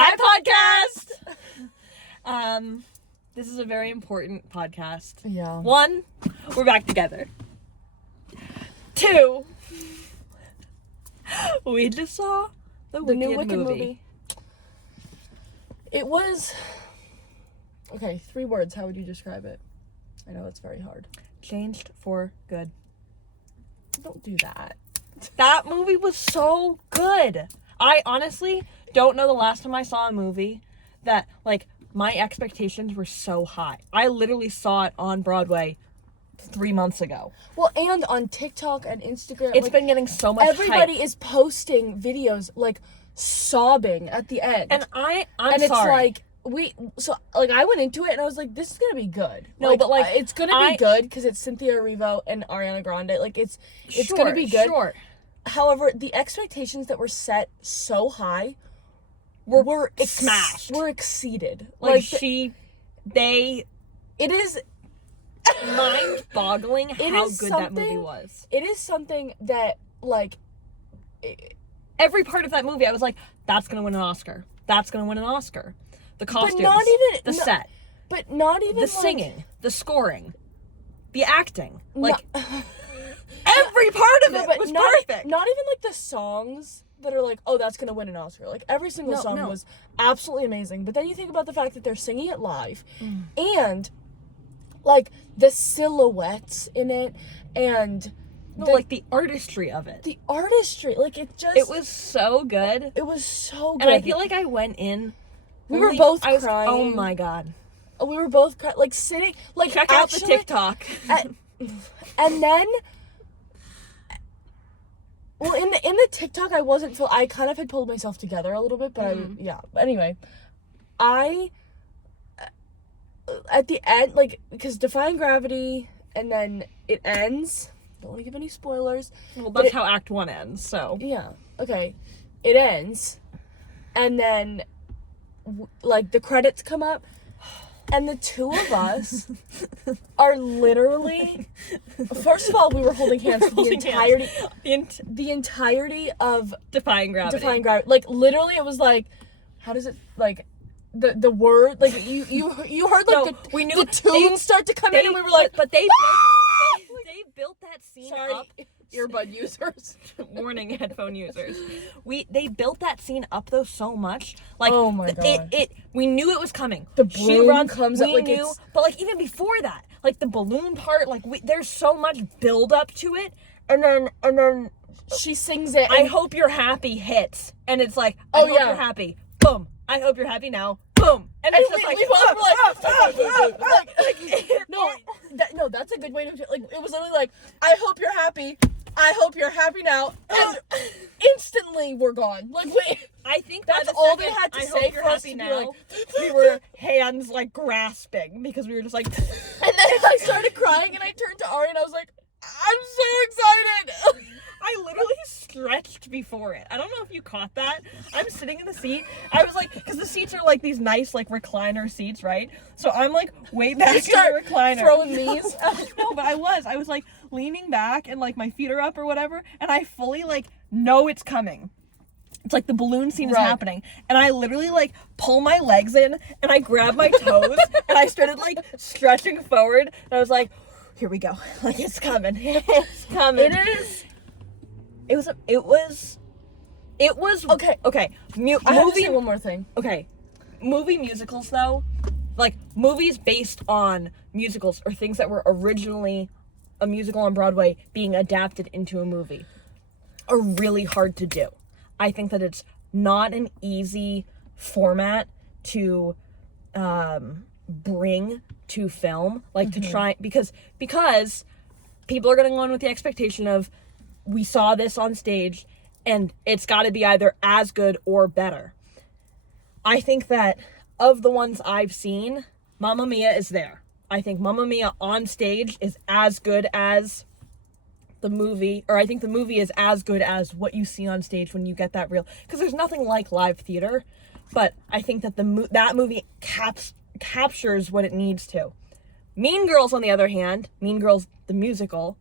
Hi, podcast! This is a very important podcast. Yeah. 1, we're back together. 2, we just saw the new Wicked Wicked movie. movie. It was... Okay, 3 words. How would you describe it? I know it's very hard. Changed for good. Don't do that. That movie was so good. I honestly don't know the last time I saw a movie that, like, my expectations were so high. I literally saw it on Broadway 3 months ago. Well, and on TikTok and Instagram, It's been getting so much everybody hype. is posting videos, like, sobbing at the end. And I'm and it's sorry. like, I went into it and I was like, this is gonna be good. No, but, like, it's gonna be good because it's Cynthia Erivo and Ariana Grande. Like, it's gonna be good. Sure. However, the expectations that were set so high were smashed. Were exceeded. It is It mind-boggling how is good that movie something- was. It is something that, like... Every part of that movie, I was like, that's gonna win an Oscar. That's gonna win an Oscar. The costumes, not even- the set, But not even, the like... singing, the scoring, the acting. No- Like, every part of No, it but was not, perfect. Not even, like, the songs that are like, oh, that's gonna win an Oscar. Like, every single No, song no. was absolutely amazing. But then you think about the fact that they're singing it live, and, like, the silhouettes in it, and... like, the artistry of it. The artistry, like, it just... It was so good. It was so good. And I feel like I went in... We were both I was, crying. Oh my god. We were both like sitting, like, Check out the actually- TikTok. And then, well, in the TikTok, I kind of had pulled myself together a little bit, but But anyway, at the end, like, because Defying Gravity, and then it ends. Don't want to give any spoilers. Well, but that's how Act 1 ends, so... Yeah. Okay. It ends, and then, like, the credits come up, and the two of us are literally... First of all, we were holding hands for the entirety... The entirety of... Defying Gravity. Defying Gravity. Like, literally, it was like... How does it... Like... The word... Like, you heard, like, No, we knew the tunes start to come in, and we were like... But they built that scene Sorry, up. earbud users. Warning, headphone users. They built that scene up though so much. Like, Oh my God. We knew it was coming. The balloon comes up, we like, knew, it's- but like even before that, like the balloon part, like there's so much build up to it, and then She sings it. I and- hope you're happy hits, and it's like I Oh, hope yeah. you're happy. Boom. I hope you're happy now. Boom. And it's just we like, both were like, that's a good way to, like, it was literally like, I hope you're happy. I hope you're happy now. And instantly we're gone. Like, wait. I think That's by the all they second, had to I say hope you're for us happy to be now. like, We were hands like grasping because we were just like. And then I started crying and I turned to Ari and I was like, I'm so excited. I literally stretched before it. I don't know if you caught that. I'm sitting in the seat. I was like, because the seats are like these nice like recliner seats, right? So I'm like way back in the recliner. Throwing these. No, but I was like leaning back and like my feet are up or whatever, and I fully like know it's coming. It's like the balloon scene is Right. happening, and I literally like pull my legs in and I grab my toes and I started like stretching forward, and I was like, here we go, like it's coming, it's coming. It is. It was Okay. Okay. I have to say one more thing. Okay. Movie musicals though, like movies based on musicals or things that were originally a musical on Broadway being adapted into a movie are really hard to do. I think that it's not an easy format to bring to film, like to try, because people are going to go in with the expectation of, we saw this on stage and it's got to be either as good or better. I think that of the ones I've seen, Mamma Mia is there. I think Mamma Mia on stage is as good as the movie, or I think the movie is as good as what you see on stage when you get that real, because there's nothing like live theater, but I think that that movie captures what it needs to. Mean Girls, on the other hand, Mean Girls the musical,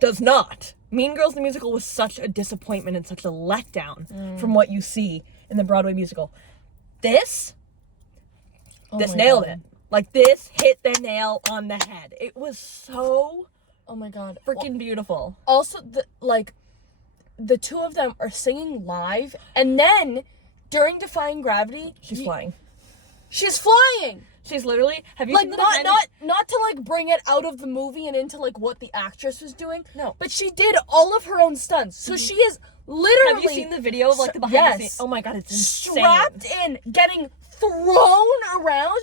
does not. Mean Girls the musical was such a disappointment and such a letdown from what you see in the Broadway musical. This nailed it. Like, this hit the nail on the head. It was so Oh my god. freaking beautiful. Also, the two of them are singing live, and then during Defying Gravity, She's flying. She's flying. She's literally, have you Like, seen the not to like bring it out of the movie and into like what the actress was doing. No. But she did all of her own stunts. So she is literally. Have you seen the video of like the behind the scenes? Oh my god, it's insane. Strapped in, getting thrown around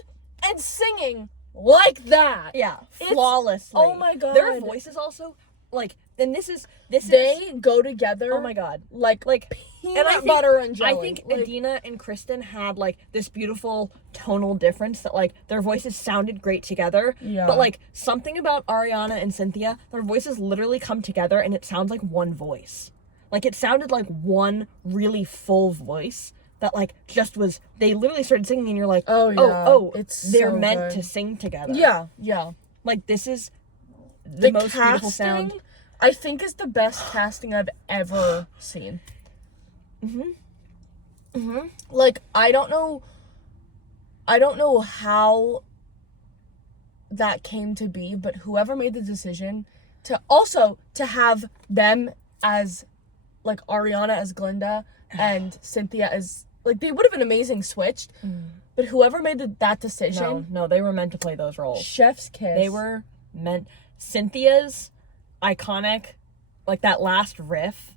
and singing like that. Yeah, It's- flawlessly. oh my god. Their voices also, like, and this is They go together. oh my god. Like And peanut butter and jelly. I think like, Adina and Kristen had like this beautiful tonal difference that like their voices sounded great together. Yeah. But like something about Ariana and Cynthia, their voices literally come together and it sounds like one voice. Like it sounded like one really full voice that like just was. They literally started singing and you're like, Oh, yeah. It's they're so meant good. to sing together. Yeah. Like this is the most beautiful sound. I think is the best casting I've ever seen. Like, I don't know how that came to be, but whoever made the decision to have them as, like, Ariana as Glinda and Cynthia as, like, they would have been amazing switched, but whoever made that decision, No, they were meant to play those roles. chef's kiss. They were meant. Cynthia's iconic, like that last riff,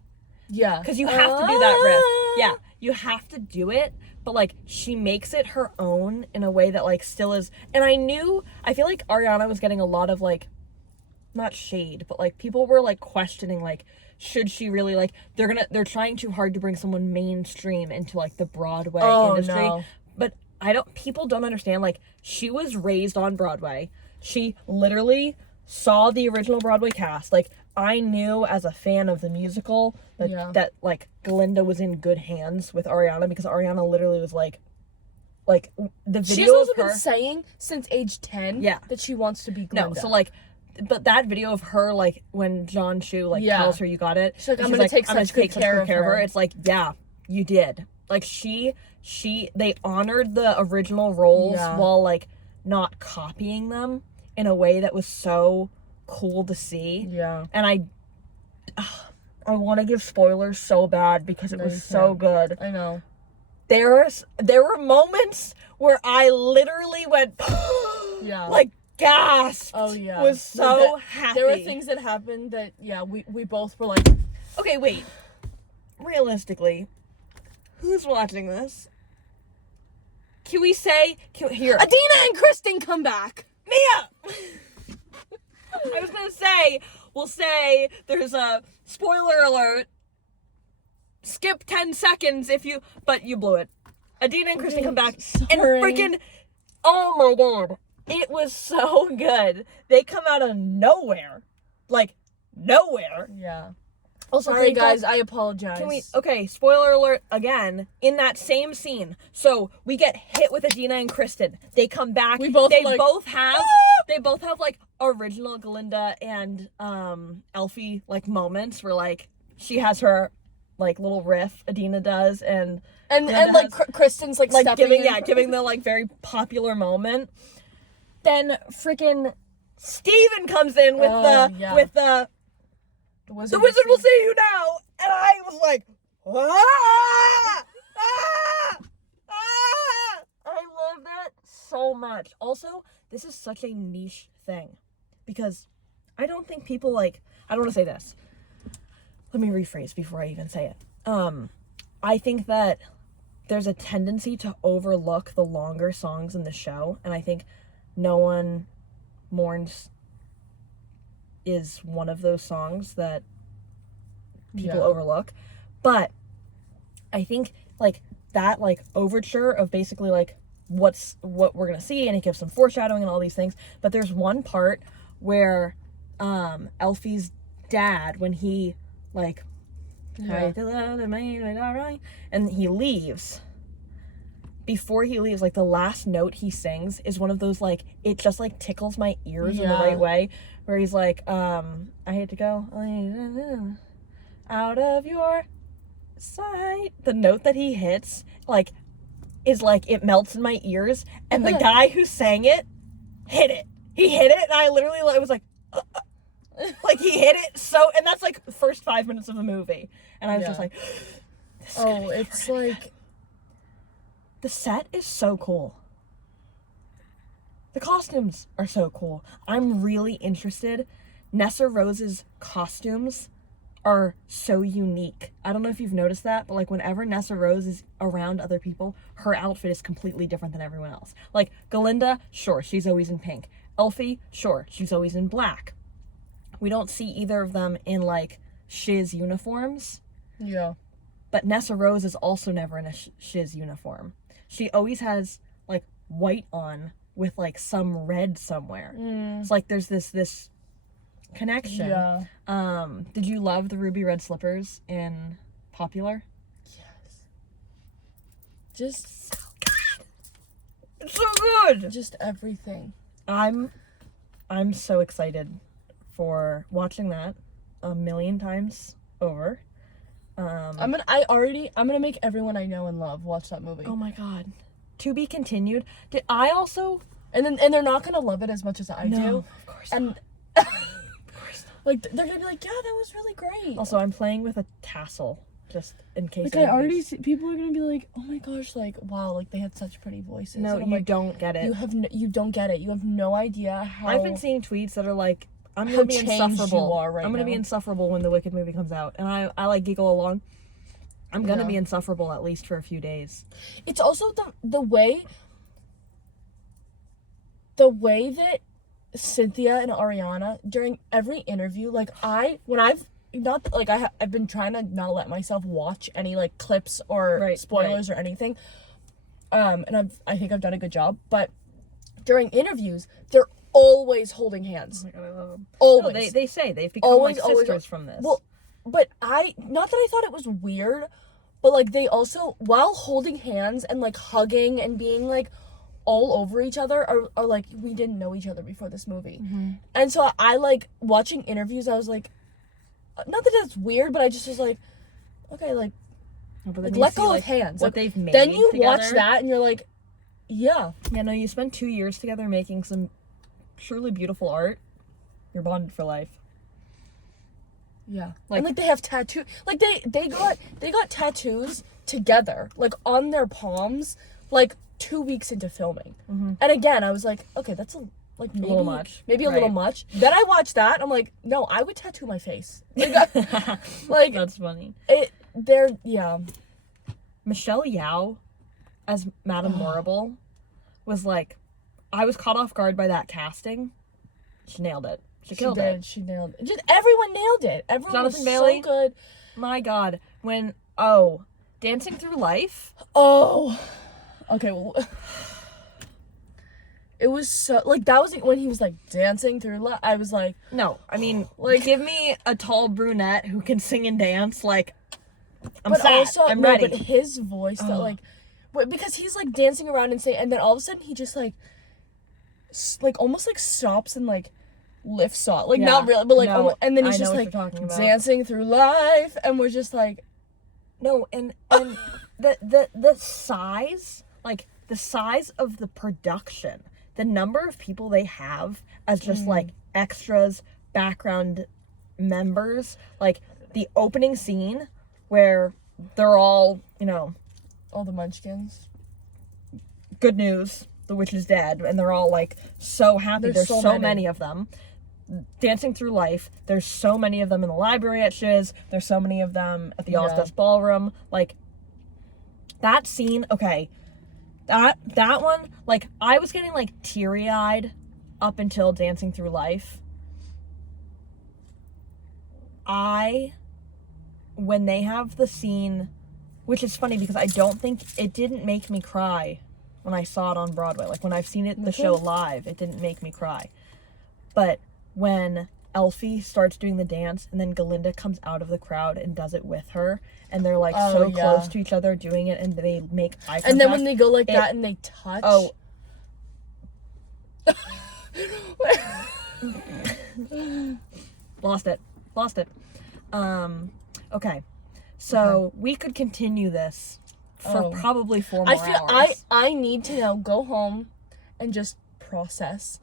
yeah, because you have to do that riff. Yeah, you have to do it, but like she makes it her own in a way that like still is. And I feel like Ariana was getting a lot of like, not shade, but like people were like questioning like, should she really like, they're trying too hard to bring someone mainstream into like the Broadway industry. No. But people don't understand, like, she was raised on Broadway. She literally saw the original Broadway cast. Like, I knew as a fan of the musical that like Glinda was in good hands with Ariana, because Ariana literally was like the video She's also of her been saying since age 10 Yeah. that she wants to be Glinda. no, so like, but that video of her, like, when John Chu like Yeah. tells her you got it, She's like, and I'm gonna take "I'm gonna such good care of her." It's like, yeah, you did. Like they honored the original roles Yeah. while like not copying them in a way that was so cool to see. Yeah. And I want to give spoilers so bad because it No, was you so can't. good. I know. There were moments where I literally went Yeah. like gasped. Oh, yeah. Was so happy. There were things that happened that, yeah, we both were like, Okay, wait. Realistically, who's watching this? Can we say here? Adina and Kristen come back. Mia! I was gonna say, we'll say there's a spoiler alert. Skip 10 seconds but you blew it. Adina and Kristen come back and Sorry. freaking, oh my god. It was so good. They come out of nowhere. Like, nowhere. Yeah. Also, Sorry, can we guys. I apologize. Okay, spoiler alert again, in that same scene. So, we get hit with Adina and Kristen. They come back. We both they like, both have like original Glinda and Elfie like moments where like she has her like little riff, Adina does, and Glinda like has, Kristen's like stepping giving the like very popular moment. Then freaking Steven comes in with the Wizard will see you now, and I was like, ah! Ah! Ah! I love that so much. Also, this is such a niche thing, because I don't think people like, I don't want to say this. Let me rephrase before I even say it. I think that there's a tendency to overlook the longer songs in the show, and I think No One Mourns is one of those songs that people overlook. But I think like that like overture of basically like what we're gonna see, and it gives some foreshadowing and all these things. But there's one part where Elfie's dad, when he like and he leaves, before he leaves, like the last note he sings is one of those like, it just like tickles my ears in the right way, where he's like, I hate to go, out of your sight. The note that he hits, like, is like, it melts in my ears. And the guy who sang it hit it. He hit it, and I literally was like, like, he hit it so, and that's like the first 5 minutes of the movie. And I was just like, oh, it's like, the set is so cool. The costumes are so cool. I'm really interested. Nessa Rose's costumes are so unique. I don't know if you've noticed that, but like whenever Nessa Rose is around other people, her outfit is completely different than everyone else. Like Galinda, sure, she's always in pink. Elfie, sure, she's always in black. We don't see either of them in like shiz uniforms. Yeah. But Nessa Rose is also never in a shiz uniform. She always has like white on with like some red somewhere. It's like there's this connection. Yeah. Did you love the ruby red slippers in Popular? Yes. Just So good. It's so good. Just everything. I'm so excited for watching that a million times over. I'm gonna make everyone I know and love watch that movie. Oh my god. To be continued. Did I also And they're not gonna love it as much as I do. Of course And not. Of course not. like they're gonna be like, yeah, that was really great. Also, I'm playing with a tassel just in case. Like I already see people are gonna be like, oh my gosh, like wow, like they had such pretty voices. No, And I'm you like, don't get it. you don't get it. You have no idea how. I've been seeing tweets that are like, I'm How gonna be changed insufferable. you are right I'm gonna be now. insufferable when the Wicked movie comes out, and I like giggle along. I'm gonna Yeah. be insufferable at least for a few days. It's also the way that Cynthia and Ariana during every interview, like I've been trying to not let myself watch any like clips or spoilers or anything. And I think I've done a good job, but during interviews, they're always holding hands. Oh my god, I love them. Always. No, they say they've become Always, like always. sisters from this. Well, but not that I thought it was weird, but like they also, while holding hands and like hugging and being like all over each other, are like, we didn't know each other before this movie. And so I like watching interviews, I was like, not that it's weird, but I just was like, okay, like let go of hands. What Like, they've made then you together. watch that and you're like, yeah. Yeah, no, you spend 2 years together making some truly beautiful art. You're bonded for life. Yeah. Like- And like they have tattoo, like they got tattoos together, like on their palms, like 2 weeks into filming. And again, I was like, okay, that's maybe a little much. Maybe a Right. little much. Then I watched that, I'm like, no, I would tattoo my face. Like That's funny. yeah. Michelle Yeoh as Madame Morrible was like, I was caught off guard by that casting. She nailed it. She killed it. She nailed it. Just everyone nailed it. Everyone Jonathan was Bailey? so good. My god. Dancing Through Life. Oh. Okay, well, it was so, like, that was when he was, like, dancing through, I was like, No, I mean, Like- give me a tall brunette who can sing and dance. Like, I'm but sad. also, I'm no, ready. but his voice, that, like, because he's, like, dancing around and saying, and then all of a sudden he just, like, almost, like, stops and, like, lifts off. Like, Yeah. not really, but, like, No, and then I he's know just, what like, you're talking about. dancing through life, and we're just, like, No, and the size, like the size of the production, the number of people they have as just like extras, background members, like the opening scene where they're all, all the munchkins. good news, the witch is dead, and they're all like so happy. There's so many of them. Dancing Through Life, there's so many of them in the library at Shiz, there's so many of them at the Ozfest Ballroom. Like, that scene, okay, that one, like, I was getting like teary-eyed up until Dancing Through Life. When they have the scene, which is funny because I don't think, it didn't make me cry when I saw it on Broadway. Like, when I've seen it, the show live, it didn't make me cry. But when Elfie starts doing the dance and then Galinda comes out of the crowd and does it with her, and they're like so close to each other doing it, and they make eye contact. And then when they go like that and they touch. Oh. Lost it. Okay. So we could continue this for probably 4 more hours. I need to now go home and just process.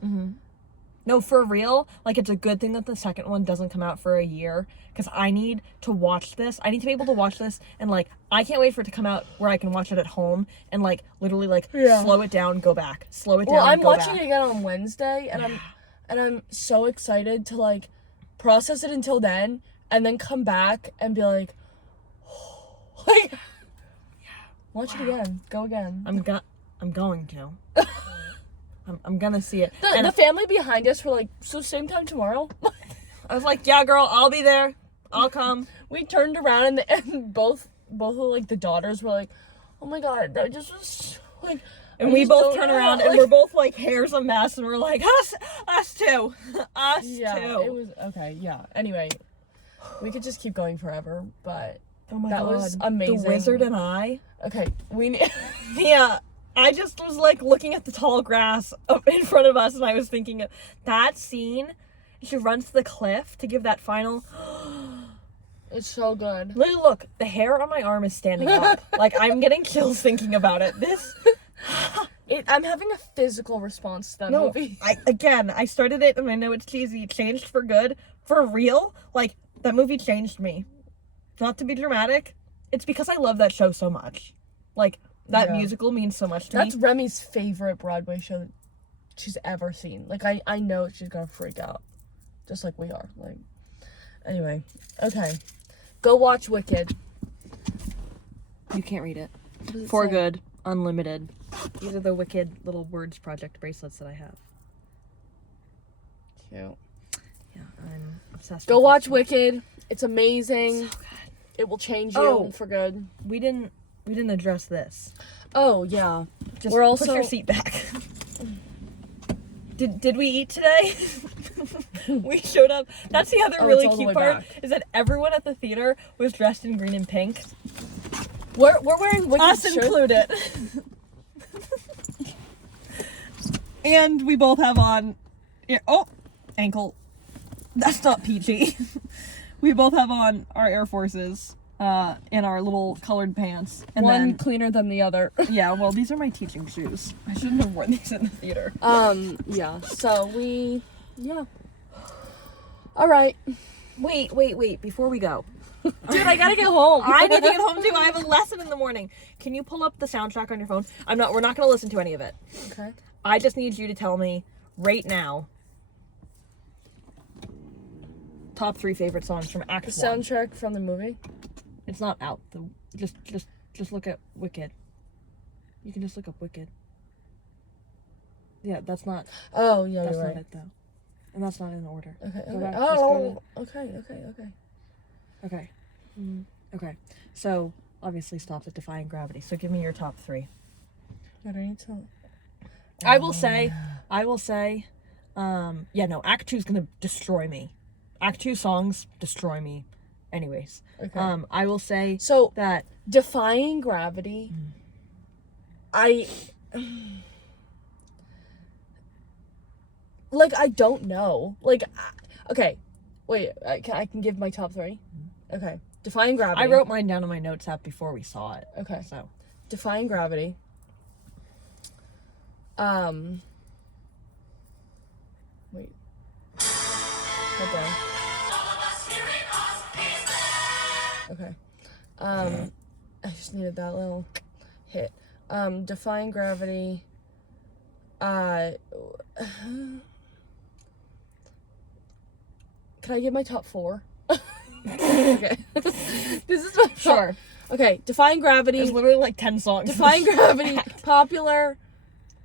No, for real, like, it's a good thing that the second one doesn't come out for a year, because I need to watch this. I need to be able to watch this, and, like, I can't wait for it to come out where I can watch it at home and, like, literally, like, slow it down, go back. Slow it down, Well, I'm go watching back. it again on Wednesday, and I'm so excited to, like, process it until then, and then come back and be like, like, watch it again. Go again. I'm going to. I'm gonna see it. The family behind us were like, so same time tomorrow? I was like, yeah, girl, I'll be there. I'll come. We turned around and both of, like, the daughters were like, oh my god, that just was, like... And we both turn around and we're both like, hair's a mess, and we're like, us too. Us yeah, too. it was, okay, yeah. Anyway, we could just keep going forever, but Oh my that god. was amazing. The Wizard and I. Okay, we need... Yeah. I just was like looking at the tall grass up in front of us, and I was thinking of that scene. She runs to the cliff to give that final. It's so good. Literally, look, the hair on my arm is standing up. Like, I'm getting chills thinking about it. This. I'm having a physical response to that No, movie. I started it, and I know it's cheesy. It changed for good. For real. Like, that movie changed me. Not to be dramatic. It's because I love that show so much. Like, that musical means so much to me. That's Remy's favorite Broadway show she's ever seen. Like, I know she's gonna freak out. Just like we are. Like, anyway. Okay. Go watch Wicked. You can't read it. What does it For say? good. Unlimited. These are the Wicked little words project bracelets that I have. Cute. Yeah, I'm obsessed Go with watch this. Wicked. It's amazing. So good. It will change you Oh. for good. We didn't address this. Oh, yeah. Just We're put also- your seat back. Did we eat today? We showed up. That's the other Oh, really it's all the cute way part, back. is that everyone at the theater was dressed in green and pink. We're wearing Wicked Us shirts. included. And we both have on ankle. That's not PG. We both have on our Air Forces in our little colored pants. And One then, cleaner than the other. yeah, well, these are my teaching shoes. I shouldn't have worn these in the theater. Yeah. So yeah. All right. Wait, before we go. Dude, I gotta get home. I need to get home too. I have a lesson in the morning. Can you pull up the soundtrack on your phone? We're not gonna listen to any of it. Okay. I just need you to tell me right now top 3 favorite songs from Act The 1. soundtrack from the movie. It's not out. Just look at Wicked. You can just look up Wicked. Yeah, that's not Oh, yeah, that's you're not right. it though. And that's not in order. Okay. Go Okay. back, just go Okay. Okay. Okay. So obviously stops at Defying Gravity. So give me your top 3. What do I need to? I will say, Act 2 is gonna destroy me. Act 2 songs destroy me. Anyways, Okay. I will say So, that Defying Gravity. I don't know. Okay. Wait, I can give my top 3. Okay. Defying Gravity. I wrote mine down in my notes app before we saw it. Okay. So Defying Gravity. Wait. Hold on. Okay. I just needed that little hit. Defying Gravity. Can I give my top 4? Okay. This is my top. sure. Okay, Defying Gravity. There's literally like 10 songs. Defying Gravity, Popular,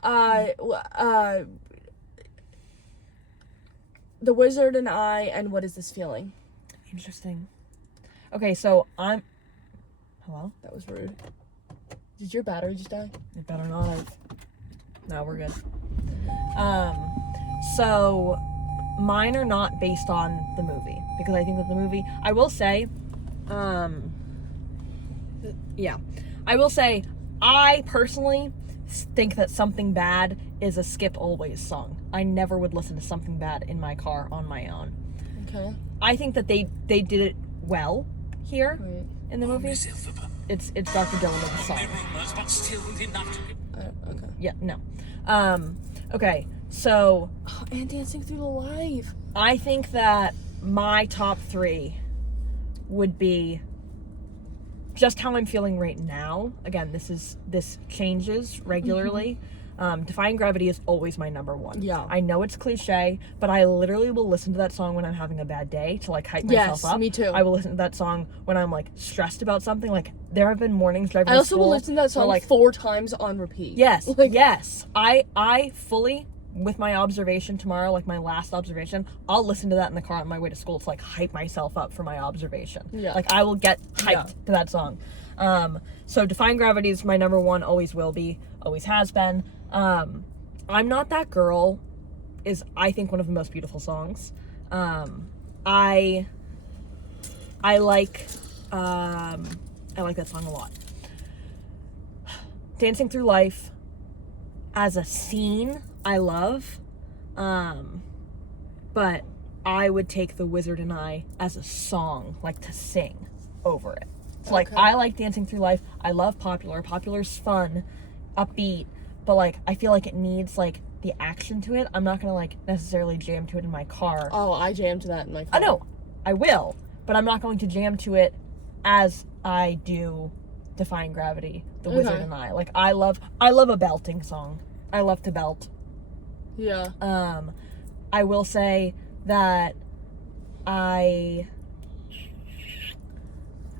The Wizard and I, and What Is This Feeling? Interesting. Okay, so I'm. Hello? That was rude. Did your battery just die? It better not have. No, we're good. So mine are not based on the movie because I think that the movie. I will say, I will say, I personally think that Something Bad is a skip always song. I never would listen to Something Bad in my car on my own. Okay. I think that they did it well here Wait. in the movie. It's Dr. Dylan with the song. Okay. Yeah, no. Okay, so Oh, and Dancing Through the Life. I think that my top 3 would be just how I'm feeling right now. Again, this changes regularly. Defying Gravity is always my number 1. Yeah. I know it's cliche, but I literally will listen to that song when I'm having a bad day to like hype myself up. me too. I will listen to that song when I'm like stressed about something. Like there have been mornings driving I to also school will listen to that song where, like 4 times on repeat. yes, Like, yes. I fully, with my observation tomorrow, like my last observation, I'll listen to that in the car on my way to school to like hype myself up for my observation. Yeah. Like I will get hyped Yeah. to that song. So Defying Gravity is my number 1, always will be, always has been. I'm Not That Girl is, I think, one of the most beautiful songs. I like that song a lot. Dancing Through Life as a scene I love, but I would take The Wizard and I as a song, like to sing over it. So like Okay. I like Dancing Through Life. I love Popular. Popular's fun, upbeat, but like I feel like it needs like the action to it. I'm not gonna like necessarily jam to it in my car. Oh, I jammed to that in my car. I know, I will, but I'm not going to jam to it as I do Defying Gravity, The Wizard Okay. and I. Like I love a belting song. I love to belt. Yeah. I will say that I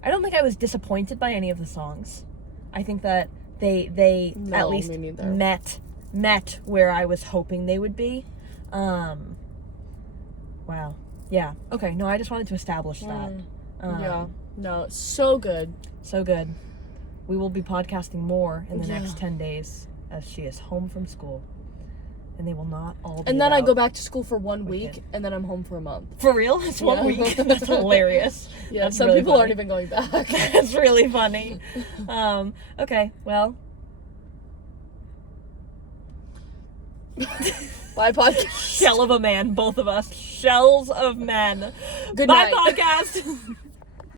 don't think I was disappointed by any of the songs. I think that they No, at least me neither. met where I was hoping they would be. Wow. Yeah. Okay. No, I just wanted to establish that. Yeah. No, it's so good. So good. We will be podcasting more in the Yeah. next 10 days as she is home from school. And they will not all be And then I about- go back to school for 1 Wicked. week, and then I'm home for a month. For real? It's 1 Yeah. week? That's hilarious. Yeah, That's some really people funny. aren't even going back. That's really funny. Okay, well. Bye, podcast. Shell of a man, both of us. Shells of men. Good Bye, night. podcast.